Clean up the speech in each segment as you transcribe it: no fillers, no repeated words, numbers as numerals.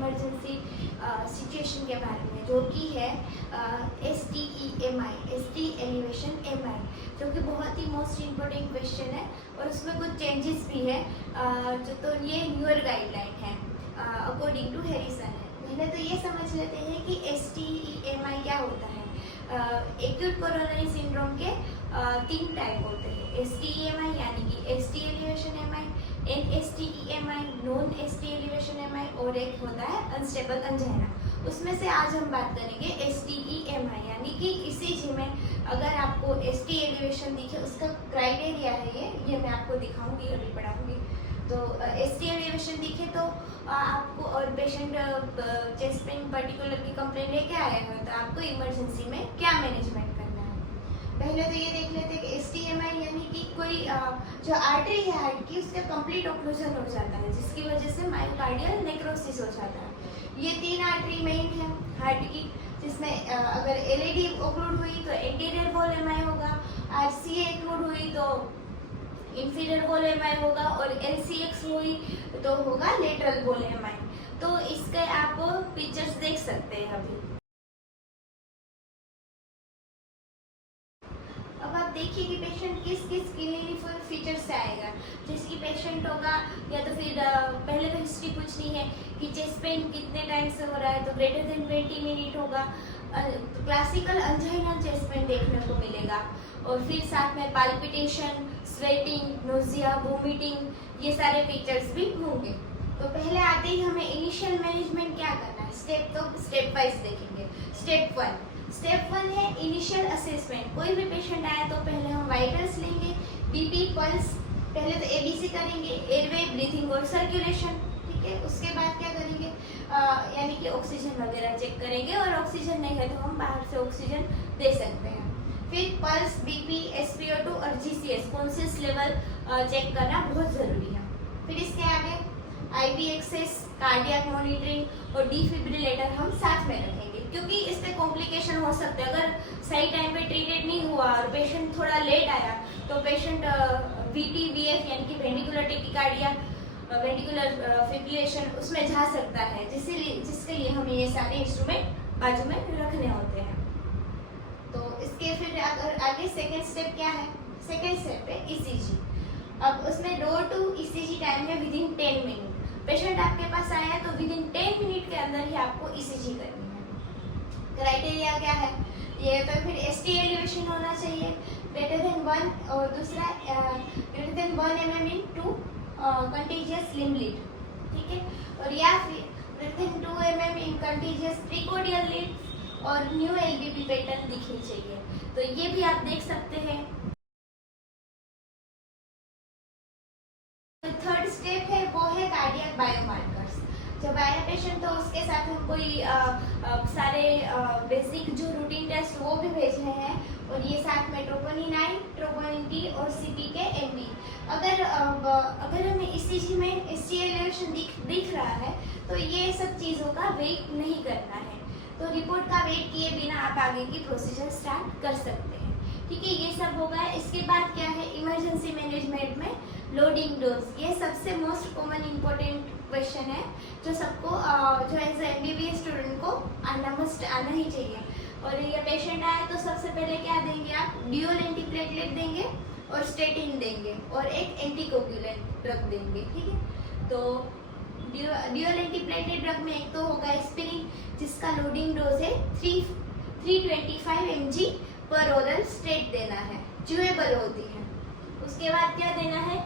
Emergency situation के बारे में, जो कि है STEMI, ST एलिवेशन MI, जो कि बहुत ही मोस्ट इम्पोर्टेंट क्वेश्चन है और उसमें कुछ चेंजेस भी है। तो ये न्यूअर गाइडलाइन है अकॉर्डिंग टू हैरिसन है। पहले तो ये समझ लेते हैं कि STEMI क्या होता है। एक्यूट कोरोनरी सिंड्रोम के 3 टाइप होते हैं। STEMI यानी कि ST elevation MI, NSTEMI non ST elevation MI, और एक होता है अनस्टेबल अंजाइना। उसमें से आज हम बात करेंगे STEMI यानी कि ECG में अगर आपको ST एलिवेशन दिखे उसका क्राइटेरिया है ये मैं आपको दिखाऊंगी, अभी पढ़ाऊंगी। तो ST एलिवेशन दिखे तो आपको, और पेशेंट चेस्ट पेन पर्टिकुलर की कंप्लेंट लेके आए हो, तो आपको इमरजेंसी में क्या मैनेजमेंट करना है। पहले तो ये देख लेते हैं कि STEMI यानी कि कोई जो आर्टरी है हार्ट की उसका कंप्लीट ओक्लूजन हो जाता है, जिसकी वजह से मायोकार्डियल नेक्रोसिस हो जाता है। ये 3 आर्टरी मेन है हार्ट की, जिसमें अगर LAD ओक्लूड हुई तो एंटीरियर वॉल MI होगा, RCA ओक्लूड हुई तो इंफीरियर वॉल MI होगा, और LCX हुई तो होगा लेटरल वॉल MI। तो इसके आप पिक्चर्स देख सकते हैं अभी। अब आप देखिए कि पेशेंट किस किस क्लिनिकल फीचर से आएगा। जिसकी पेशेंट होगा, या तो फिर पहले तो हिस्ट्री पूछनी है कि चेस्ट पेन कितने टाइम से हो रहा है, तो ग्रेटर देन 20 मिनट होगा। क्लासिकल अंजाइनल चेस्ट पेन देखने को मिलेगा, और फिर साथ में पाल्पिटेशन, स्वेटिंग, नोजिया, वोमिटिंग, ये सारे फीचर्स भी होंगे। तो पहले आते ही हमें इनिशियल मैनेजमेंट क्या करना है, स्टेप वाइज देखेंगे। स्टेप 1 है इनिशियल असेसमेंट। कोई भी पेशेंट आया तो पहले हम वाइटल्स लेंगे, BP, पल्स, पहले तो ABC करेंगे, एयरवे, ब्रीथिंग और सर्कुलेशन, ठीक है। उसके बाद क्या करेंगे, यानी कि ऑक्सीजन वगैरह चेक करेंगे, और ऑक्सीजन नहीं है तो हम बाहर से ऑक्सीजन दे सकते हैं। फिर पल्स, BP, SpO2 और GCS कॉन्शियस लेवल चेक करना बहुत ज़रूरी है। फिर इसके आगे IV एक्सेस, कार्डियक मॉनिटरिंग और डिफिब्रिलेटर हम साथ में रखेंगे, क्योंकि इससे कॉम्प्लिकेशन हो सकते हैं। अगर सही टाइम पे ट्रीटेड नहीं हुआ और पेशेंट थोड़ा लेट आया तो पेशेंट VT-VF यानी कि वेंटिकुलर टेकिकार्डिया, वेंटिकुलर फिब्रिलेशन उसमें जा सकता है, जिसके लिए हमें ये सारे इंस्ट्रूमेंट बाजू में रखने होते हैं। तो इसके फिर अगर आगे सेकेंड स्टेप क्या है, सेकेंड स्टेप है ECG। अब उसमें डोर टू ECG टाइम है विदिन 10 मिनट। पेशेंट आपके पास आया है तो विदिन 10 मिनट के अंदर ही आपको ECG करनी है। क्राइटेरिया क्या है, ये तो फिर ST एलिवेशन होना चाहिए ग्रेटर देन 1, और दूसरा greater than 1 mm into contiguous limb lead, ठीक है। और या फिर greater than 2 mm in contiguous precordial lead, और न्यू LVP पैटर्न दिखनी चाहिए। तो ये भी आप देख सकते हैं। थर्ड स्टेप है वो है कार्डियक बायोमार्कर्स। जब आया पेशेंट तो उसके साथ हम कोई सारे बेसिक जो रूटीन टेस्ट वो भी भेज रहे हैं, और ये साथ में ट्रोपोनिन I, ट्रोपोनिन T और CPK MB। अगर हमें ECG में ST एलिवेशन दिख रहा है तो ये सब चीज़ों का वेट नहीं करना है, तो रिपोर्ट का वेट किए बिना आप आगे की प्रोसीजर स्टार्ट कर सकते हैं, ठीक है। ये सब होगा। इसके बाद क्या है, इमरजेंसी मैनेजमेंट में लोडिंग डोज। ये सबसे मोस्ट कॉमन इम्पोर्टेंट क्वेश्चन है, जो सबको जो एज ए MBBS स्टूडेंट को आना ही चाहिए। और ये पेशेंट आया तो सबसे पहले क्या देंगे आप, ड्यूल एंटीप्लेटलेट देंगे और स्टेटिन देंगे और एक एंटीकोगुलेंट ड्रग देंगे, ठीक है। तो ड्यूल एंटीप्लेटलेट ड्रग में एक तो होगा एस्पिरिन, जिसका लोडिंग डोज है 325 mg पर ओरल स्ट्रेट देना है, च्यूएबल होती है। उसके बाद क्या देना है,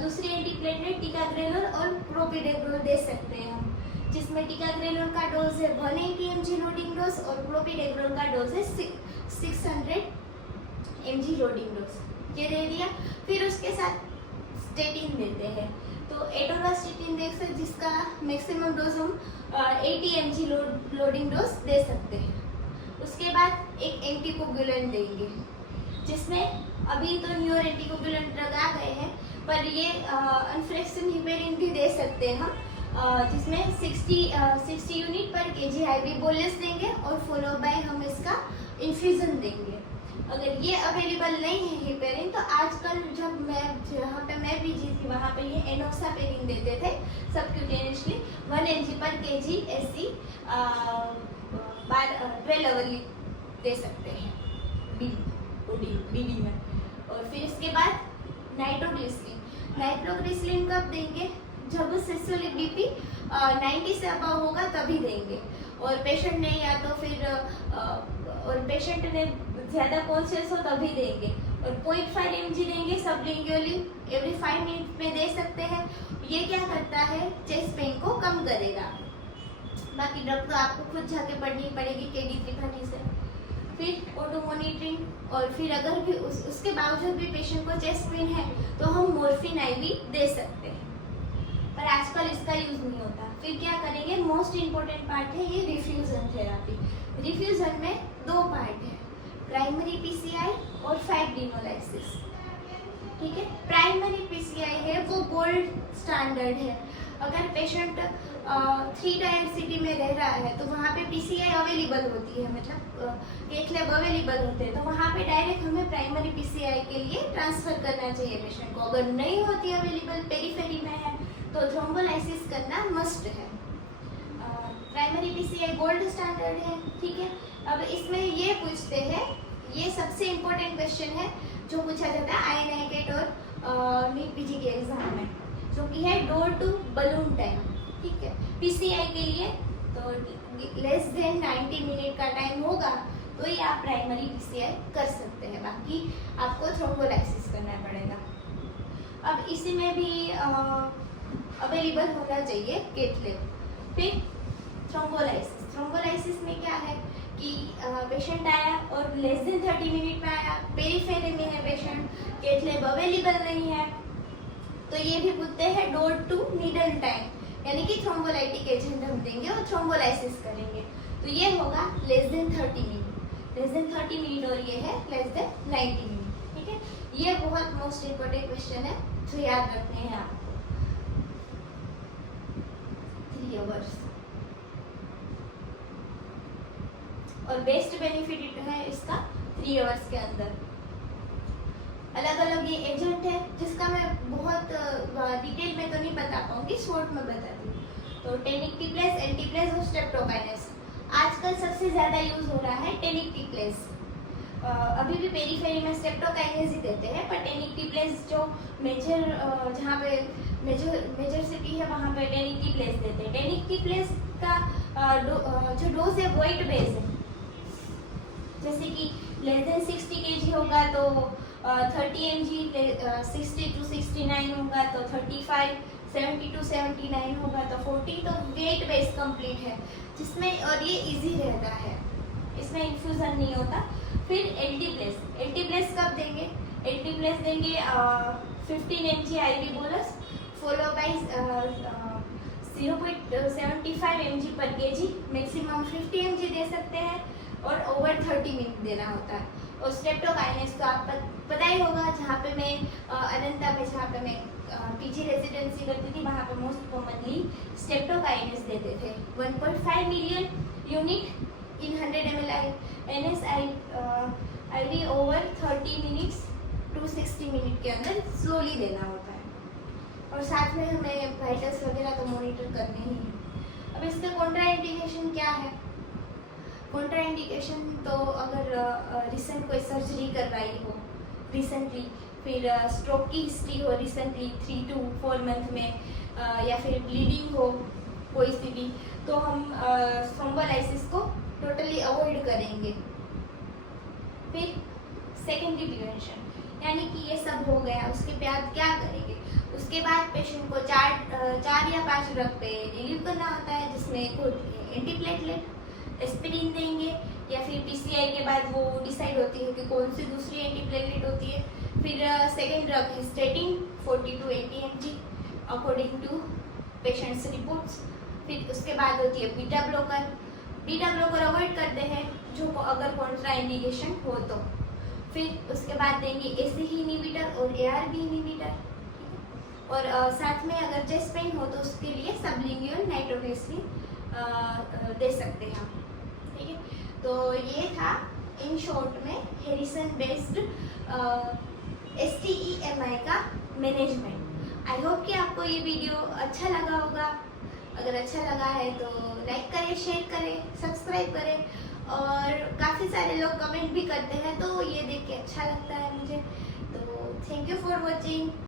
दूसरी एंटीप्लेटलेट टिकाग्रेलोल और क्लोपिडेग्रोल दे सकते हैं हम, जिसमें टिकाग्रेलोल का डोज है 180 mg लोडिंग डोज और क्लोपिडेग्रोल का डोज है 600 mg लोडिंग डोज, ये दे दिया। फिर उसके साथ स्टेटिन देते हैं, तो एटोरास्टेटिन देख सकते, जिसका मैक्सिमम डोज हम 80 mg लोडिंग डोज दे सकते हैं। उसके बाद एक एंटीकोगुलेंट देंगे, जिसमें अभी तो न्यूअर एंटीकोगुलेंट ड्रग आ गए हैं, पर ये अनफ्लेक्सिन हिपेरिन भी दे सकते हैं हम, जिसमें 60 यूनिट पर kg IV बोलस देंगे और फॉलो बाय हम इसका इन्फ्यूजन देंगे। अगर ये अवेलेबल नहीं है हिपेरिन, तो आजकल जहाँ पे मैं बिजी थी वहाँ पे ये एनोक्सापेरिन देते थे सबक्यूटेनियसली 1 mg पर kg ऐसी 12 अवरली दे सकते हैं बीडी में। और फिर इसके बाद नाइट्रोग्लिसरीन कब देंगे? जब सिस्टोलिक बीपी 90 से अबव होगा तभी देंगे। और पेशेंट ने या तो फिर और पेशेंट ने ज़्यादा कॉन्शियस हो तभी देंगे। और 0.5 mg देंगे सबलिंगुअली एवरी 5 मिनट में दे सकते हैं। ये क्या करता है? चेस्ट पेन को कम करेगा। बाकी ड्रग तो आपको खुद जाके पढ़नी पड़ेगी केडी त्रिपाठी से। फिर ऑटो मॉनिटरिंग, और फिर अगर भी उसके बावजूद भी पेशेंट को चेस्ट पेन है तो हम मॉर्फिन आईवी दे सकते हैं, पर आजकल इसका यूज नहीं होता। फिर क्या करेंगे? मोस्ट इम्पोर्टेंट पार्ट है ये रिफ्यूजन थेरापी। रिफ्यूजन में 2 पार्ट है, प्राइमरी पीसीआई और फैट डिनोलाइसिस। ठीक है, प्राइमरी पीसीआई है वो गोल्ड स्टैंडर्ड है। अगर पेशेंट 3 टायर सिटी में रह रहा है तो वहाँ पे पीसीआई अवेलेबल होती है, मतलब केथ लैब अवेलेबल होते हैं, तो वहाँ पे डायरेक्ट हमें प्राइमरी पीसीआई के लिए ट्रांसफर करना चाहिए पेशेंट को। अगर नहीं होती अवेलेबल, पेरीफेरी में है, तो थ्रोम्बोलाइसिस करना मस्ट है। प्राइमरी पीसीआई गोल्ड स्टैंडर्ड है। ठीक है, अब इसमें ये पूछते हैं, ये सबसे इम्पोर्टेंट क्वेश्चन है जो पूछा जाता है INICAT और नीट पीजी के एग्जाम में, जो कि है डोर टू बलून टाइम। ठीक है, पीसीआई के लिए तो लेस देन 90 मिनट का टाइम होगा तो ही आप प्राइमरी पीसीआई कर सकते हैं, बाकी आपको थ्रोम्बोलाइसिस करना पड़ेगा। अब इसी में भी अवेलेबल होना चाहिए केथ लैब। फिर थ्रोम्बोलाइसिस में क्या है कि पेशेंट आया और लेस देन 30 मिनट में आया, पेरीफेरी में है पेशेंट, केथ लैब अवेलेबल नहीं है, तो ये भी पूछते हैं डोर टू नीडल टाइम, यानी कि थ्रोम्बोलाइटिक एजेंट हम देंगे और थ्रोम्बोलाइसिस करेंगे। तो ये होगा लेस देन 30 मिनट और ये है लेस देन 90 मिनट। ठीक है, ये बहुत मोस्ट इम्पोर्टेंट क्वेश्चन है जो याद रखने हैं आपको। 3 आवर्स और बेस्ट बेनिफिट है इसका 3 आवर्स के अंदर। अलग अलग ये एजेंट है जिसका मैं बहुत डिटेल में तो नहीं बता पाऊंगी, शॉर्ट में बता दूँ। तो टेनिक्टिप्लेस, एल्टीप्लेस और स्ट्रेप्टोकाइनेस। आजकल सबसे ज़्यादा यूज हो रहा है टेनिक्टिप्लेस। अभी भी पेरीफेरी में स्ट्रेप्टोकाइनेस ही देते हैं, पर टेनिक्टिप्लेस जो मेजर जहाँ पे मेजर सिटी है वहाँ पे टेनिक्टिप्लेस देते हैं। टेनिक्टिप्लेस का जो डोज है वेट बेस है, जैसे कि लेस देन 60 kg होगा तो 30 mg, 60 to 69 होगा तो 35, 70 to 79 होगा तो 40। तो वेट बेस कंप्लीट है जिसमें, और ये इजी रहता है, इसमें इन्फ्यूजन नहीं होता। फिर एल्टीप्लेस कब देंगे? एल्टीप्लेस देंगे 15 mg IV bolus follow by 0.75 mg पर kg, मैक्सिमम 50 mg दे सकते हैं और ओवर 30 मिनट देना होता है। और स्ट्रेप्टोकाइनेस तो आप पता ही होगा, जहाँ पे मैं अनंता में जहाँ पे मैं पीजी रेजिडेंसी करती थी वहाँ पे मोस्ट कॉमनली स्ट्रेप्टोकाइनेस देते थे। 1.5 million unit in 100 ml NSAID over 30 minutes to 60 minute के अंदर स्लोली देना होता है। और साथ में हमें वाइटल्स वगैरह तो मॉनिटर करने ही है। अब इसका कॉन्ट्राइंडिकेशन क्या है? कॉन्ट्राइंडिकेशन तो अगर रिसेंट कोई सर्जरी करवाई हो रिसेंटली, फिर स्ट्रोक की हिस्ट्री हो रिसेंटली 3 to 4 मंथ में, या फिर ब्लीडिंग हो कोई सी भी, तो हम थ्रोम्बोलाइसिस को टोटली अवॉइड करेंगे। फिर सेकेंडरी प्रिवेंशन, यानी कि ये सब हो गया, उसके बाद क्या करेंगे? उसके बाद पेशेंट को 4 या 5 ड्रग पे रिलीव करना होता है, जिसमें खुद एंटीप्लेटलेट, एस्पिरिन देंगे, या फिर पीसीआई के बाद वो डिसाइड होती है कि कौन सी दूसरी एंटीप्लेटलेट होती है। फिर सेकेंड ड्रग है statin 40 to 80 mg according to patients reports. फिर उसके बाद होती है बीटा ब्लॉकर अवॉइड करते हैं जो अगर कॉन्ट्राइंडिकेशन हो तो। फिर उसके बाद देंगे एसी इनहिबिटर और ARB इनहिबिटर। और साथ में अगर चेस्ट पेन हो तो उसके लिए सबलिंगुअल नाइट्रोग्लिसरीन दे सकते हैं हम। ठीक है, तो ये था इन शॉर्ट में हैरिसन बेस्ड STEMI का मैनेजमेंट। आई होप कि आपको ये वीडियो अच्छा लगा होगा। अगर अच्छा लगा है तो लाइक करें, शेयर करें, सब्सक्राइब करें, और काफ़ी सारे लोग कमेंट भी करते हैं तो ये देख के अच्छा लगता है मुझे। तो थैंक यू फॉर वॉचिंग।